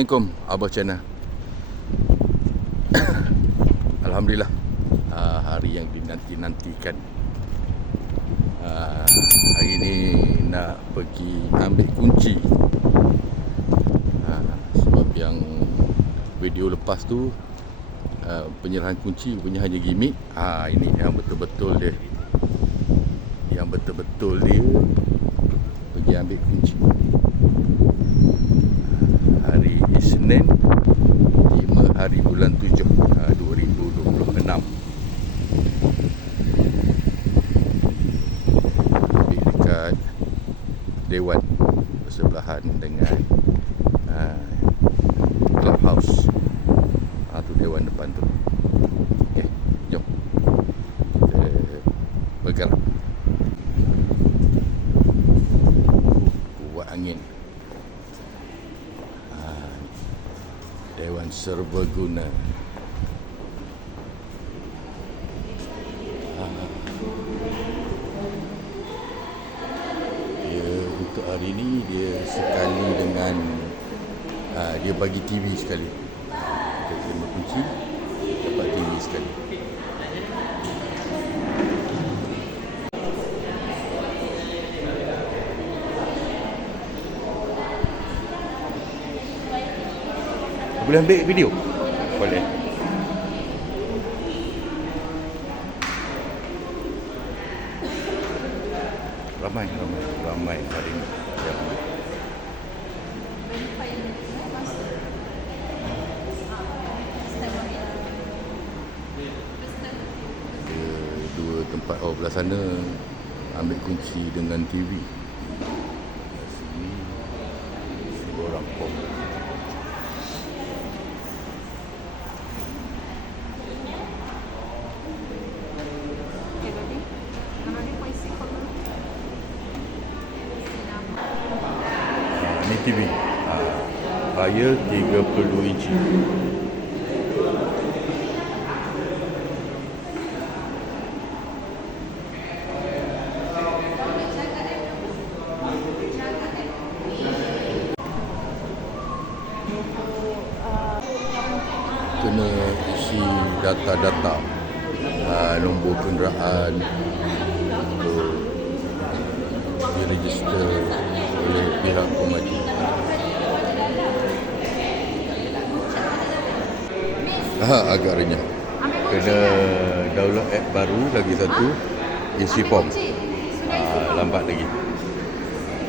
Assalamualaikum Abah Channel. Alhamdulillah, hari yang dinanti-nantikan. Hari ni nak pergi ambil kunci. Sebab yang video lepas tu penyerahan kunci punya hanya gimmick. Ini yang betul-betul dia. Yang betul-betul dia pergi ambil kunci. Hari Isnin 5 hari bulan 7 2026. Dekat Dewan bersebelahan dengan Clubhouse. Tu Dewan depan tu. Okey, jom kita bergerak. Kuat angin. Dewan Serbaguna. Dia untuk hari ni dia sekali dengan dia bagi TV sekali. Kita terima kunci, dapat TV sekali. Boleh ambil video? Boleh. Ramai hari ini. Dua tempat belah sana ambil kunci dengan TV. Sini orang pom. Ini TV. Layar 32 inci. Kena isi data-data, nombor kenderaan untuk diregister oleh pihak pemaju. Agak renyah. Kena download app baru lagi satu, isi form. Lambat lagi.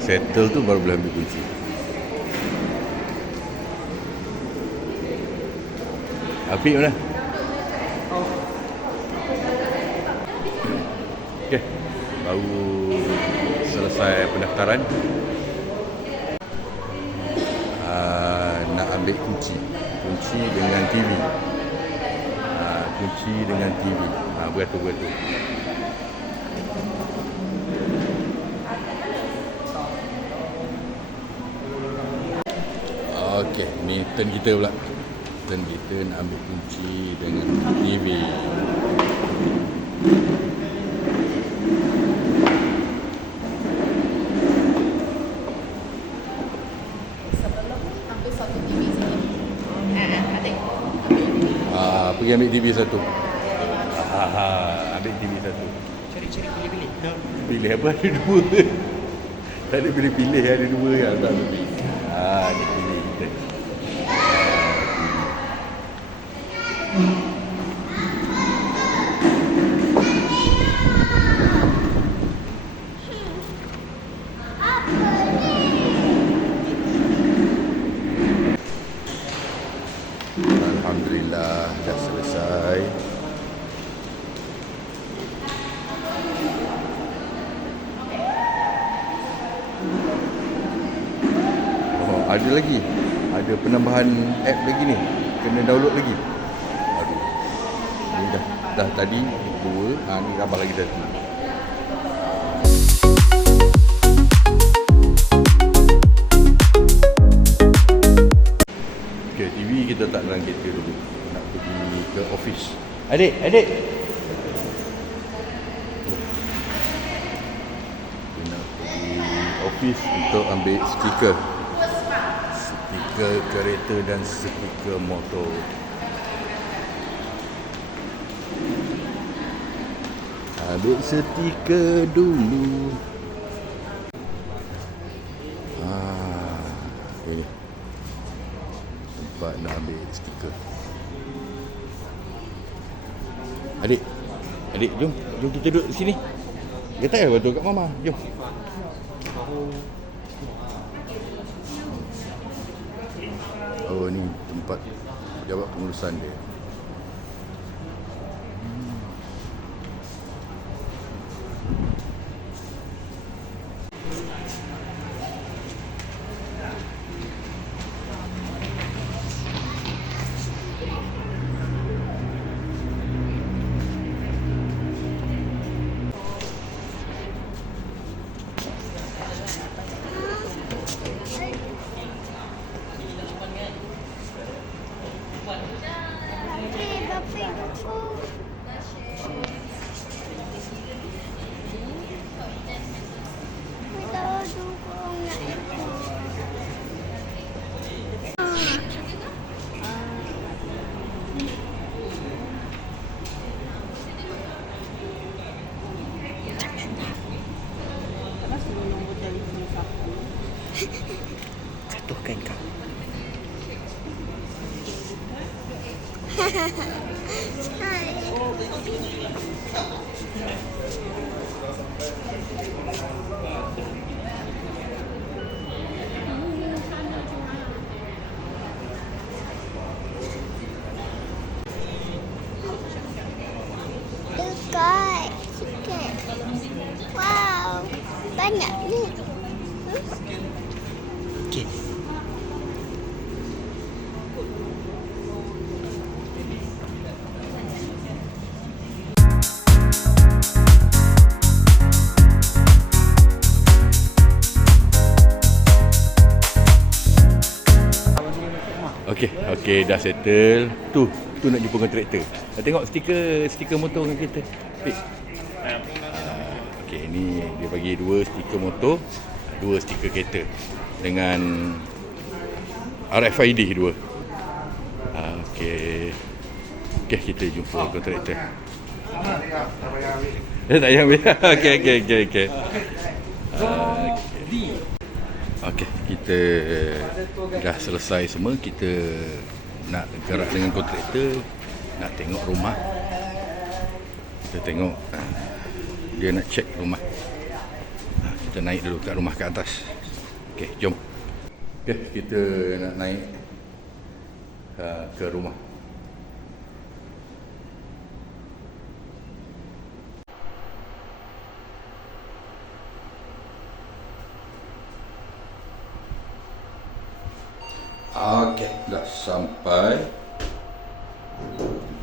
Settle tu baru boleh ambil kunci. Afiq mana? Okey, baru selesai pendaftaran. Nak ambil kunci dengan TV. Kunci dengan TV. Beratur. Okey, ni turn kita pula. Kita nak ambil kunci dengan TV. Pergi ambil TV satu. Ambil TV satu. Cari-cari pilih-pilih. Pilih apa? Ada dua. Tak ada pilih-pilih, ada dua yang tak ada. Ni pilih kita. Alhamdulillah dah selesai. Ada lagi. Ada penambahan app lagi ni. Kena download lagi. Aduh. Ni dah tadi dua, ni tambah lagi satu. Okay, TV kita tak dalam kereta dulu. Nak pergi ke office. Adik. Kita nak pergi office untuk ambil stiker stiker kereta dan stiker motor. Ambil stiker dulu. Ini tempat nak ambil stiker. Adik, jom kita duduk di sini. Kita tak betul kat mama. Jom. Oh, ni tempat pejabat pengurusan dia. Jatuhkan kau. Dekat sikit. Wow, banyak ni. Okey. Okey, dah settle. Tu nak jumpa kontraktor. Dah tengok stiker motor dengan kereta. Okey, ni dia bagi 2 stiker motor, 2 stiker kereta dengan RFID 2. Okey, kita jumpa kontraktor. Tak payah ambil. Okey. Okey, kita dah selesai semua. Kita nak gerak dengan kontraktor, nak tengok rumah. Kita tengok dia nak cek rumah. Kita naik dulu kat rumah kat atas. Okey, jom. Okey, kita nak naik ke rumah. Okey, dah sampai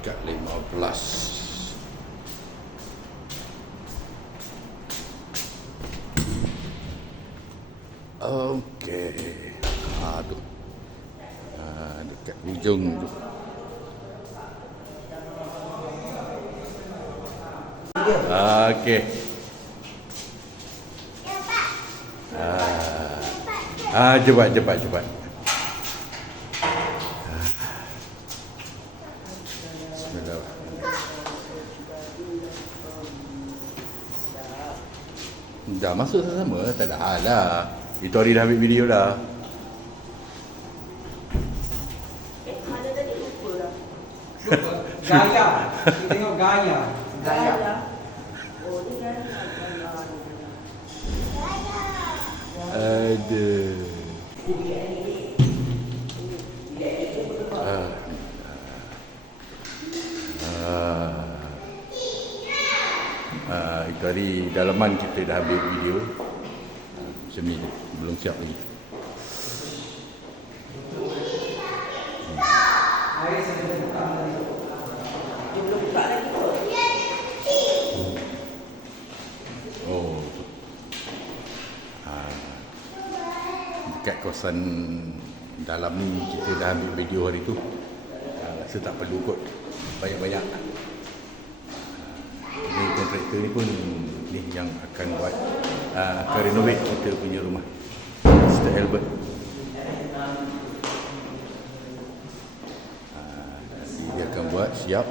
dekat 15. Okey. Tu. Dekat hujung tu. Okey. Cepat. Dah masuk sama-sama, tak ada hal lah. Itu hari dah ambil video dah. Gaya. Kita tengok gaya. Ada. Itu hari dalaman kita dah ambil video. Macam ni belum siap lagi. Oh. Dekat kawasan dalam ni kita dah ambil video hari tu. Rasa tak perlu kot banyak-banyak. Ini kontraktor ni pun ni yang akan buat akan renovate kita punya rumah, Mr. Albert. siap.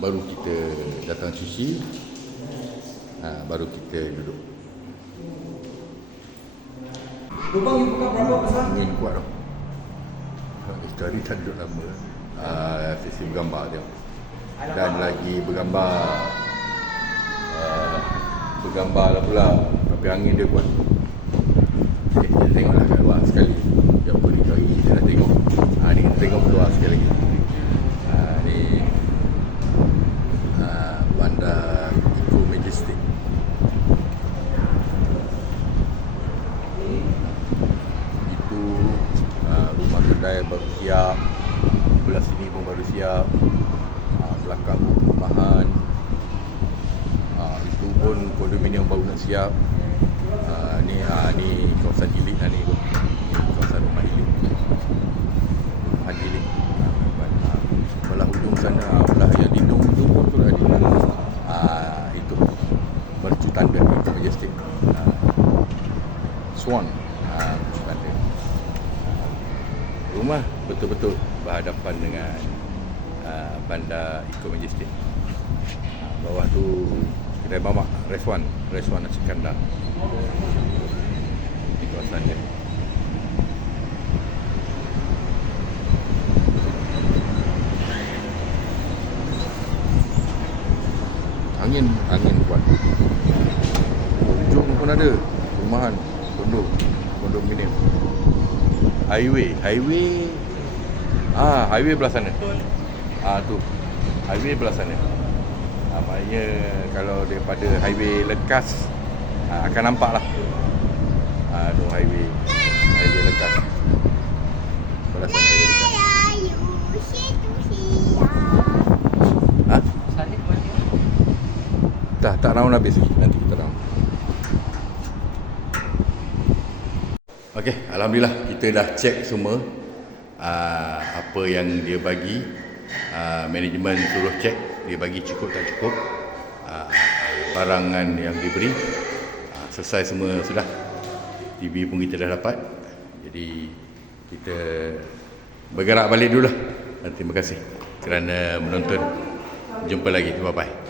Baru kita datang cuci. Baru kita duduk. Lubang you buka berapa besar? Angin kuat tau. Itu hari tak duduk lama. Sesi bergambar tengok. Dan lagi bergambar lah pula. Tapi angin dia kuat. Okay, kita tengoklah kat luar sekali. Yang boleh hari kita dah tengok. Ni kita tengok keluar sekali lagi. Ni Bandar Eco Majestic. Itu rumah kedai baru siap. Belah sini pun baru siap. Belakang pun perumahan. Itu pun kondominium baru nak siap. Ni kawasan Hilik lah ni. Kawasan rumah Hilik. Rumah Hilik. Belah hujung sana, belah yang lindung tu lah di mana. Itu Mercu Tanda Eco Majestic. Swan. Mercu Tanda. Rumah betul-betul berhadapan dengan Bandar Eco Majestic. Bawah tu kedai mamak, Reswan Nasi Kandar. Di kawasan dia. Angin kuat. Hujung pun ada perumahan, kondominium. Highway belah sana. Tu. Highway belah sana. Maknanya kalau daripada highway Lekas akan nampak lah. Tu highway Lekas. Belah sana highway Lekas. Tak round habis. Nanti kita round. Okey, alhamdulillah kita dah check semua apa yang dia bagi. Management suruh check, dia bagi cukup tak cukup. Barangan yang diberi selesai semua sudah. TV pun kita dah dapat. Jadi kita bergerak balik dulu lah. Terima kasih kerana menonton. Jumpa lagi. Bye bye.